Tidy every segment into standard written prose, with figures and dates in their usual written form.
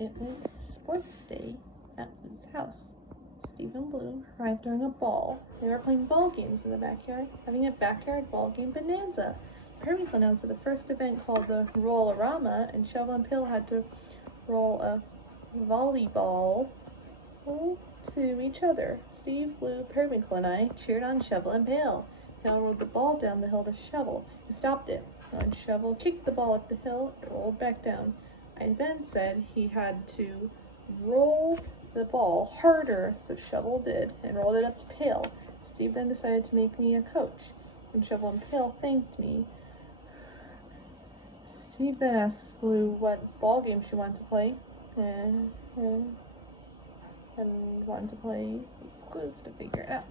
It was sports day at Blue's house. Steve and Blue arrived during a ball. They were playing ball games in the backyard, having a backyard Ballgame Bonanza. Periwinkle announced that the first event called the Roll-a-Rama, and Shovel and Pail had to roll a volleyball to each other. Steve, Blue, Periwinkle, and I cheered on Shovel and Pail. Pail rolled the ball down the hill to Shovel, who stopped it. When Shovel kicked the ball up the hill, it rolled back down. I then said he had to roll the ball harder, so Shovel did, and rolled it up to Pail. Steve then decided to make me a coach, and Shovel and Pail thanked me. Steve then asked Blue what ball game she wanted to play, and wanted to play clues to figure it out.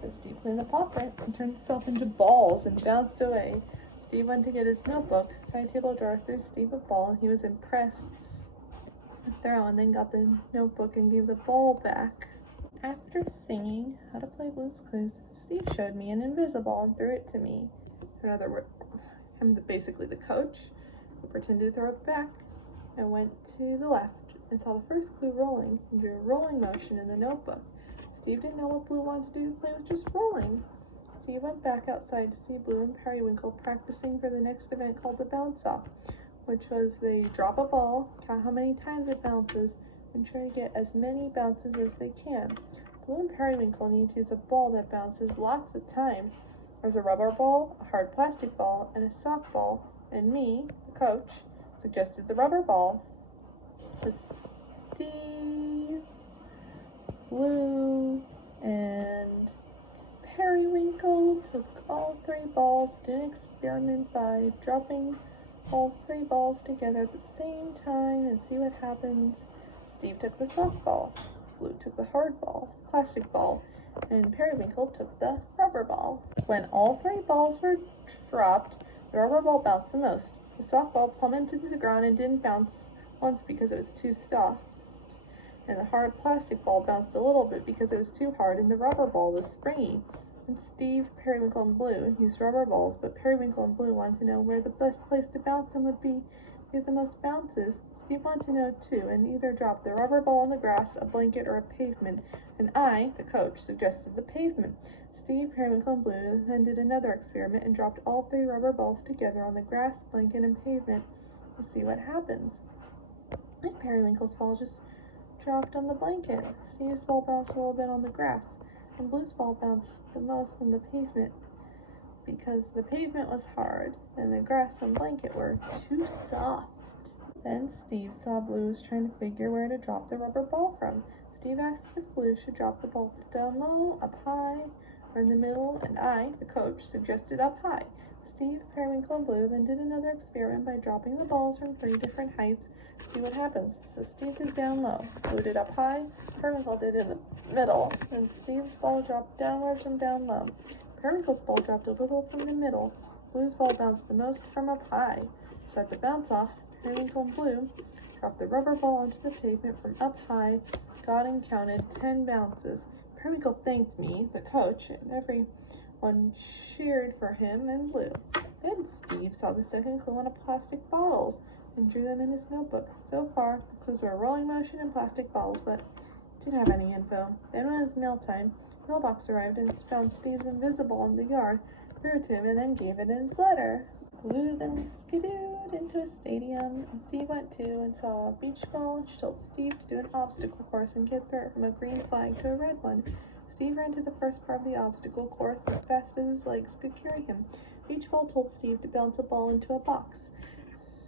But Steve cleaned the paw print and turned itself into balls and bounced away. Steve went to get his notebook, side table drawer, threw Steve a ball, and he was impressed with the throw, and then got the notebook and gave the ball back. After singing how to play Blue's Clues, Steve showed me an invisible and threw it to me. In other words, I'm basically the coach, who pretended to throw it back and went to the left and saw the first clue rolling and drew a rolling motion in the notebook. Steve didn't know what Blue wanted to do to play with just rolling. Steve went back outside to see Blue and Periwinkle practicing for the next event called the bounce off, which was they drop a ball, count how many times it bounces, and try to get as many bounces as they can. Blue and Periwinkle need to use a ball that bounces lots of times. There's a rubber ball, a hard plastic ball, and a soft ball, and me, the coach, suggested the rubber ball. So Steve, Blue, and Periwinkle took all three balls, did an experiment by dropping all three balls together at the same time and see what happens. Steve took the soft ball, Blue took the hard ball, plastic ball, and Periwinkle took the rubber ball. When all three balls were dropped, the rubber ball bounced the most. The soft ball plummeted to the ground and didn't bounce once because it was too soft, and the hard plastic ball bounced a little bit because it was too hard, and the rubber ball was springy. And Steve, Periwinkle, and Blue used rubber balls, but Periwinkle and Blue wanted to know where the best place to bounce them would be to get the most bounces. Steve wanted to know too, and either dropped the rubber ball on the grass, a blanket, or a pavement, and I, the coach, suggested the pavement. Steve, Periwinkle, and Blue then did another experiment and dropped all three rubber balls together on the grass, blanket, and pavement to see what happens. And Periwinkle's ball just dropped on the blanket. Steve's ball bounced a little bit on the grass, and Blue's ball bounced the most on the pavement because the pavement was hard and the grass and blanket were too soft. Then Steve saw Blue was trying to figure where to drop the rubber ball from. Steve asked if Blue should drop the ball down low, up high, or in the middle, and I, the coach, suggested up high. Steve, Periwinkle, and Blue then did another experiment by dropping the balls from 3 different heights to see what happens. So Steve did down low, Blue did up high, Periwinkle did in the middle, and Steve's ball dropped downwards from down low. Periwinkle's ball dropped a little from the middle. Blue's ball bounced the most from up high. So at the bounce off, Periwinkle and Blue dropped the rubber ball onto the pavement from up high, got and counted 10 bounces. Periwinkle thanked me, the coach, and everyone cheered for him and Blue. Then Steve saw the second clue on a plastic bottles and drew them in his notebook. So far, the clues were rolling motion and plastic bottles, but didn't have any info. Then when it was mail time, mailbox arrived and found Steve's invisible in the yard, threw it to him, and then gave it in his letter. Blue then skidooed into a stadium, and Steve went too and saw a beach ball, and she told Steve to do an obstacle course and get through it from a green flag to a red one. Steve ran to the first part of the obstacle course as fast as his legs could carry him. Beach ball told Steve to bounce a ball into a box.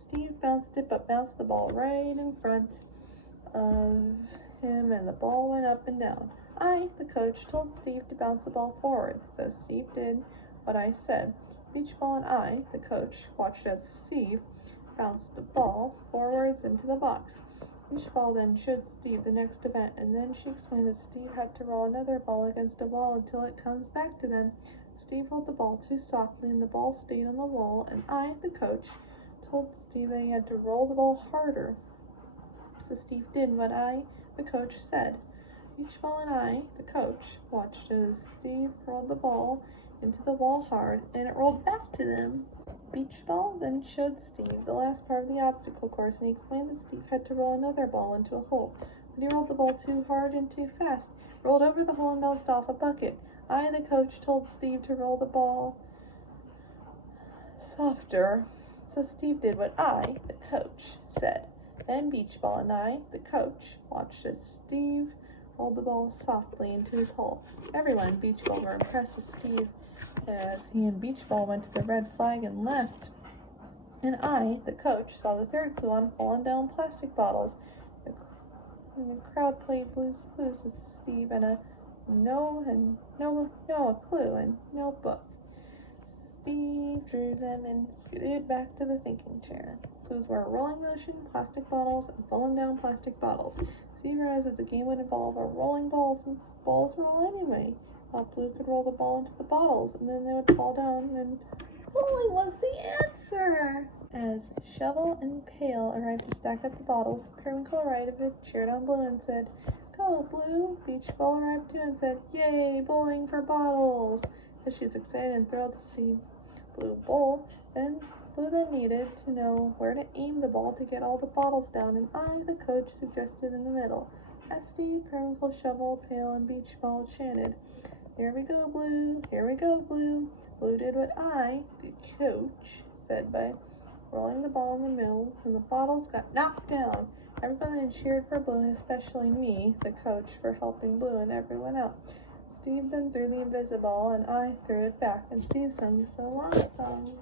Steve bounced it, but bounced the ball right in front of him, and the ball went up and down. I, the coach, told Steve to bounce the ball forward, so Steve did what I said. Beach ball and I, the coach, watched as Steve bounced the ball forwards into the box. Beach ball then showed Steve the next event, and then she explained that Steve had to roll another ball against a wall until it comes back to them. Steve rolled the ball too softly, and the ball stayed on the wall, and I, the coach, told Steve that he had to roll the ball harder. So Steve did what I, the coach, said. Beach ball and I, the coach, watched as Steve rolled the ball into the wall hard, and it rolled back to them. beach ball, then showed Steve the last part of the obstacle course, and he explained that Steve had to roll another ball into a hole. But he rolled the ball too hard and too fast, rolled over the hole and bounced off a bucket. I, the coach, told Steve to roll the ball softer, so Steve did what I, the coach, said. Then Beach Ball and I, the coach, watched as Steve rolled the ball softly into his hole. Everyone in Beach Ball were impressed with Steve as he and Beach Ball went to the red flag and left. And I, the coach, saw the third clue on fallen down plastic bottles. The crowd played Blue's Clues with Steve and a clue and no book. Steve drew them and scooted back to the thinking chair. Clues were a rolling motion, plastic bottles, and fallen down plastic bottles. Steve realized that the game would involve a rolling ball since balls roll anyway. Thought Blue could roll the ball into the bottles and then they would fall down, and rolling was the answer. As Shovel and Pail arrived to stack up the bottles, Periwinkle arrived, cheered on Blue and said, "Go, Blue!" Beach Ball arrived too and said, "Yay, bowling for bottles!" But she was excited and thrilled to see Blue bowl. Blue then needed to know where to aim the ball to get all the bottles down, and I, the coach, suggested in the middle. As Steve, Periwinkle, Shovel, Pail, and Beach Ball chanted, "Here we go, Blue! Here we go, Blue!" Blue did what I, the coach, said by rolling the ball in the middle, and the bottles got knocked down. Everyone then cheered for Blue, and especially me, the coach, for helping Blue and everyone out. Steve then threw the invisible ball, and I threw it back, and Steve sung the So Long song.